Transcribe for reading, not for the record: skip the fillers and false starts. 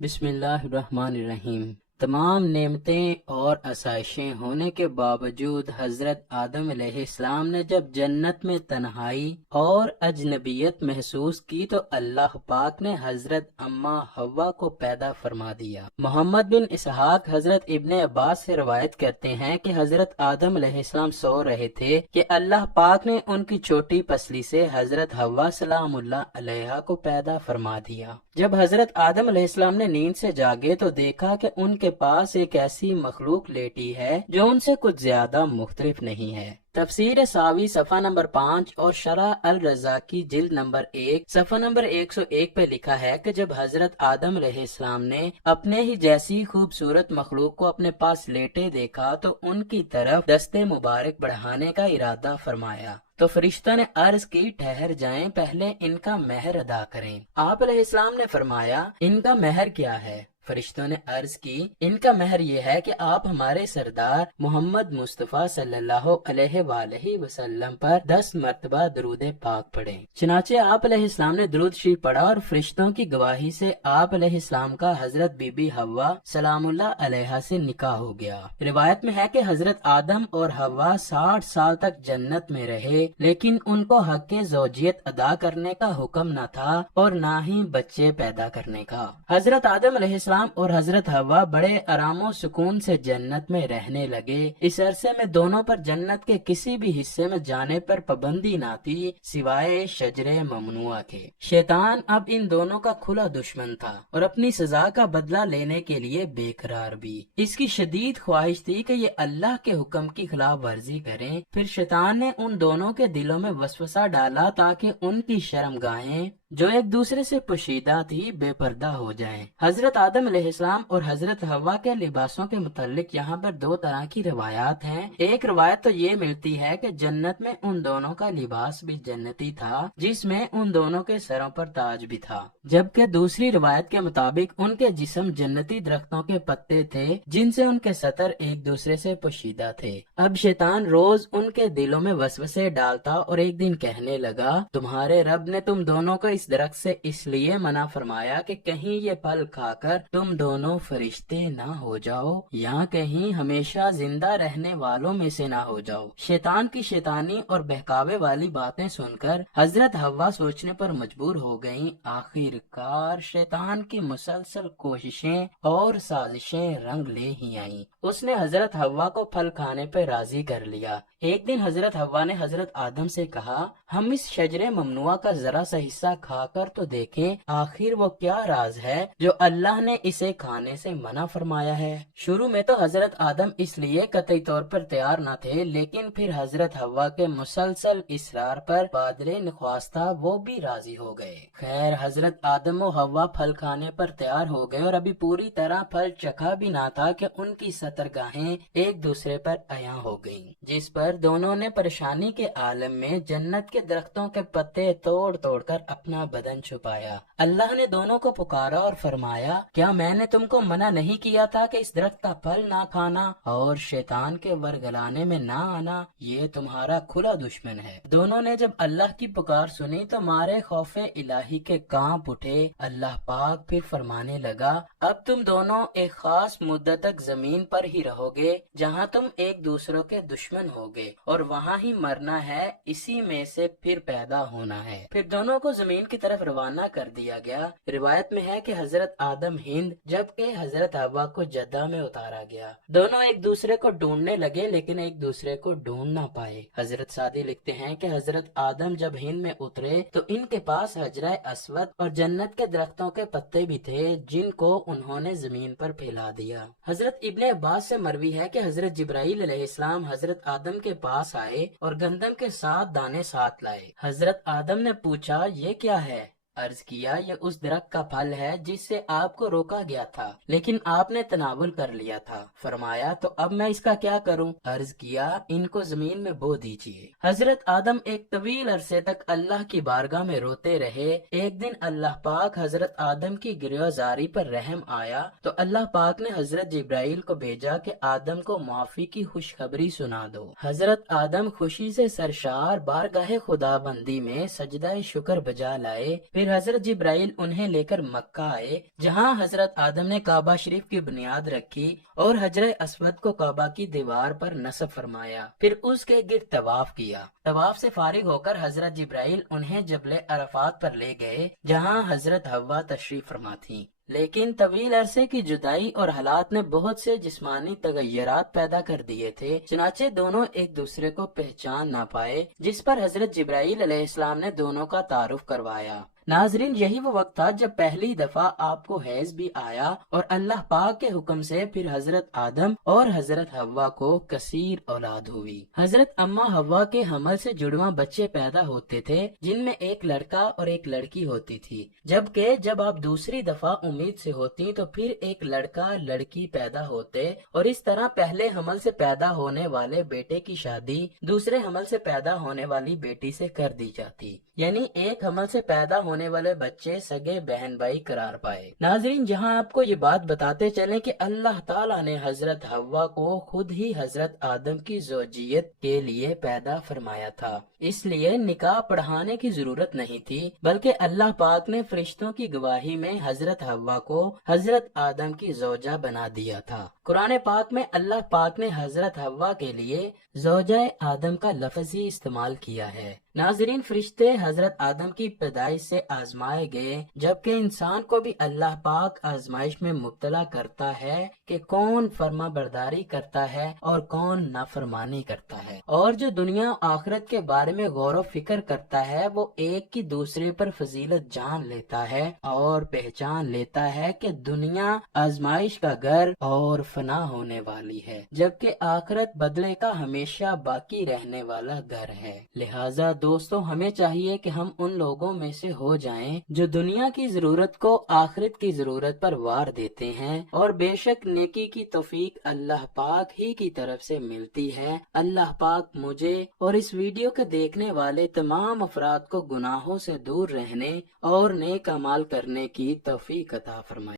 بسم اللہ الرحمن الرحیم۔ تمام نعمتیں اور آسائشیں ہونے کے باوجود حضرت آدم علیہ السلام نے جب جنت میں تنہائی اور اجنبیت محسوس کی تو اللہ پاک نے حضرت اماں حوا کو پیدا فرما دیا۔ محمد بن اسحاق حضرت ابن عباس سے روایت کرتے ہیں کہ حضرت آدم علیہ السلام سو رہے تھے کہ اللہ پاک نے ان کی چھوٹی پسلی سے حضرت حوا سلام اللہ علیہا کو پیدا فرما دیا۔ جب حضرت آدم علیہ السلام نے نیند سے جاگے تو دیکھا کہ ان کے پاس ایک ایسی مخلوق لیٹی ہے جو ان سے کچھ زیادہ مختلف نہیں ہے۔ تفسیر ساوی صفحہ نمبر 5 اور شرح الرزاقی جلد نمبر 1 صفحہ نمبر 101 پہ لکھا ہے کہ جب حضرت آدم علیہ السلام نے اپنے ہی جیسی خوبصورت مخلوق کو اپنے پاس لیٹے دیکھا تو ان کی طرف دست مبارک بڑھانے کا ارادہ فرمایا تو فرشتوں نے عرض کی ٹھہر جائیں، پہلے ان کا مہر ادا کریں۔ آپ علیہ السلام نے فرمایا ان کا مہر کیا ہے؟ فرشتوں نے عرض کی ان کا مہر یہ ہے کہ آپ ہمارے سردار محمد مصطفیٰ صلی اللہ علیہ وآلہ وسلم پر 10 مرتبہ درود پاک پڑھیں۔ چنانچہ آپ علیہ السلام نے درود شریف پڑھا اور فرشتوں کی گواہی سے آپ علیہ السلام کا حضرت بی بی حوا سلام اللہ علیہا سے نکاح ہو گیا۔ روایت میں ہے کہ حضرت آدم اور حوا 60 سال تک جنت میں رہے، لیکن ان کو حق زوجیت ادا کرنے کا حکم نہ تھا اور نہ ہی بچے پیدا کرنے کا۔ حضرت آدم علیہ السلام اور حضرت حوا بڑے آرام و سکون سے جنت میں رہنے لگے۔ اس عرصے میں دونوں پر جنت کے کسی بھی حصے میں جانے پر پابندی نہ تھی سوائے شجر ممنوعہ کے۔ شیطان اب ان دونوں کا کھلا دشمن تھا اور اپنی سزا کا بدلہ لینے کے لیے بے قرار بھی۔ اس کی شدید خواہش تھی کہ یہ اللہ کے حکم کی خلاف ورزی کریں۔ پھر شیطان نے ان دونوں کے دلوں میں وسوسہ ڈالا تاکہ ان کی شرمگاہیں جو ایک دوسرے سے پوشیدہ تھی بے پردہ ہو جائیں۔ حضرت آدم علیہ السلام اور حضرت حوا کے لباسوں کے متعلق یہاں پر 2 طرح کی روایات ہیں۔ ایک روایت تو یہ ملتی ہے کہ جنت میں ان دونوں کا لباس بھی جنتی تھا جس میں ان دونوں کے سروں پر تاج بھی تھا، جبکہ دوسری روایت کے مطابق ان کے جسم جنتی درختوں کے پتے تھے جن سے ان کے سطر ایک دوسرے سے پوشیدہ تھے۔ اب شیطان روز ان کے دلوں میں وسوسے ڈالتا اور ایک دن کہنے لگا تمہارے رب نے تم دونوں کو اس درخت سے اس لیے منع فرمایا کہ کہیں یہ پھل کھا کر تم دونوں فرشتے نہ ہو جاؤ یا کہیں ہمیشہ زندہ رہنے والوں میں سے نہ ہو جاؤ۔ شیطان کی شیطانی اور بہکاوے والی باتیں سن کر حضرت حوا سوچنے پر مجبور ہو گئیں۔ آخر کار شیطان کی مسلسل کوششیں اور سازشیں رنگ لے ہی آئیں۔ اس نے حضرت حوا کو پھل کھانے پہ راضی کر لیا۔ ایک دن حضرت حوا نے حضرت آدم سے کہا ہم اس شجر ممنوعہ کا ذرا سا حصہ کھا کر تو دیکھیں آخر وہ کیا راز ہے جو اللہ نے اسے کھانے سے منع فرمایا ہے۔ شروع میں تو حضرت آدم اس لیے قطعی طور پر تیار نہ تھے، لیکن پھر حضرت حوا کے مسلسل اصرار پر بادل نخواستہ وہ بھی راضی ہو گئے۔ خیر حضرت آدم و حوا پھل کھانے پر تیار ہو گئے اور ابھی پوری طرح پھل چکھا بھی نہ تھا کہ ان کی سطرگاہیں ایک دوسرے پر عیاں ہو گئیں، جس پر دونوں نے پریشانی کے عالم میں جنت کے درختوں کے پتے توڑ توڑ کر اپنا بدن چھپایا۔ اللہ نے دونوں کو پکارا اور فرمایا کیا میں نے تم کو منع نہیں کیا تھا کہ اس درخت کا پھل نہ کھانا اور شیطان کے ورگلانے میں نہ آنا؟ یہ تمہارا کھلا دشمن ہے۔ دونوں نے جب اللہ کی پکار سنی تو مارے خوف الہی کے کانپ اٹھے۔ اللہ پاک پھر فرمانے لگا اب تم دونوں ایک خاص مدت تک زمین پر ہی رہو گے جہاں تم ایک دوسروں کے دشمن ہوگے اور وہاں ہی مرنا ہے، اسی میں سے پھر پیدا ہونا ہے۔ پھر دونوں کو زمین کی طرف روانہ کر دیا گیا۔ روایت میں ہے کہ حضرت آدم ہند جبکہ حضرت حوا کو جدہ میں اتارا گیا۔ دونوں ایک دوسرے کو ڈھونڈنے لگے لیکن ایک دوسرے کو ڈھونڈ نہ پائے۔ حضرت سعدی لکھتے ہیں کہ حضرت آدم جب ہند میں اترے تو ان کے پاس حجرہ اسود اور جنت کے درختوں کے پتے بھی تھے جن کو انہوں نے زمین پر پھیلا دیا۔ حضرت ابن عباس سے مروی ہے کہ حضرت جبرائیل علیہ السلام حضرت آدم کے پاس آئے اور گندم کے 7 دانے ساتھ لائے۔ حضرت آدم نے پوچھا یہ کیا ہے؟ عرض کیا یہ اس درخت کا پھل ہے جس سے آپ کو روکا گیا تھا لیکن آپ نے تناول کر لیا تھا۔ فرمایا تو اب میں اس کا کیا کروں؟ عرض کیا ان کو زمین میں بو دیجیے۔ حضرت آدم ایک طویل عرصے تک اللہ کی بارگاہ میں روتے رہے۔ ایک دن اللہ پاک حضرت آدم کی گریہزاری پر رحم آیا تو اللہ پاک نے حضرت جبرائیل کو بھیجا کہ آدم کو معافی کی خوشخبری سنا دو۔ حضرت آدم خوشی سے سرشار بارگاہ خدا بندی میں سجدہ شکر بجا لائے، پھر پھر حضرت جبرائیل انہیں لے کر مکہ آئے، جہاں حضرت آدم نے کعبہ شریف کی بنیاد رکھی اور حجر اسود کو کعبہ کی دیوار پر نصب فرمایا، پھر اس کے گرد طواف کیا۔ طواف سے فارغ ہو کر حضرت جبرائیل انہیں جبل عرفات پر لے گئے، جہاں حضرت حوا تشریف فرما تھیں۔ لیکن طویل عرصے کی جدائی اور حالات نے بہت سے جسمانی تغیرات پیدا کر دیے تھے، چنانچہ دونوں ایک دوسرے کو پہچان نہ پائے، جس پر حضرت جبرائیل علیہ السلام نے دونوں کا تعارف کروایا۔ ناظرین، یہی وہ وقت تھا جب پہلی دفعہ آپ کو حیض بھی آیا اور اللہ پاک کے حکم سے پھر حضرت آدم اور حضرت حوا کو کثیر اولاد ہوئی۔ حضرت اماں حوا کے حمل سے جڑواں بچے پیدا ہوتے تھے، جن میں ایک لڑکا اور ایک لڑکی ہوتی تھی، جبکہ جب آپ دوسری دفعہ امید سے ہوتی تو پھر ایک لڑکا لڑکی پیدا ہوتے، اور اس طرح پہلے حمل سے پیدا ہونے والے بیٹے کی شادی دوسرے حمل سے پیدا ہونے والی بیٹی سے کر دی جاتی، یعنی ایک حمل سے پیدا ہونے والے بچے سگے بہن بھائی قرار پائے۔ ناظرین، جہاں آپ کو یہ بات بتاتے چلیں کہ اللہ تعالیٰ نے حضرت حوا کو خود ہی حضرت آدم کی زوجیت کے لیے پیدا فرمایا تھا، اس لیے نکاح پڑھانے کی ضرورت نہیں تھی، بلکہ اللہ پاک نے فرشتوں کی گواہی میں حضرت حوا کو حضرت آدم کی زوجہ بنا دیا تھا۔ قرآن پاک میں اللہ پاک نے حضرت حوا کے لیے زوجہ آدم کا لفظ ہی استعمال کیا ہے۔ ناظرین، فرشتے حضرت آدم کی پیدائش سے آزمائے گئے، جبکہ انسان کو بھی اللہ پاک آزمائش میں مبتلا کرتا ہے کہ کون فرما برداری کرتا ہے اور کون نافرمانی کرتا ہے، اور جو دنیا آخرت کے بارے میں غور و فکر کرتا ہے وہ ایک کی دوسرے پر فضیلت جان لیتا ہے اور پہچان لیتا ہے کہ دنیا آزمائش کا گھر اور فنا ہونے والی ہے، جبکہ آخرت بدلے کا ہمیشہ باقی رہنے والا گھر ہے۔ لہٰذا دوستو، ہمیں چاہیے کہ ہم ان لوگوں میں سے ہو جائیں جو دنیا کی ضرورت کو آخرت کی ضرورت پر وار دیتے ہیں، اور بے شک نیکی کی توفیق اللہ پاک ہی کی طرف سے ملتی ہے۔ اللہ پاک مجھے اور اس ویڈیو کے دیکھنے والے تمام افراد کو گناہوں سے دور رہنے اور نیک اعمال کرنے کی توفیق عطا فرمائے۔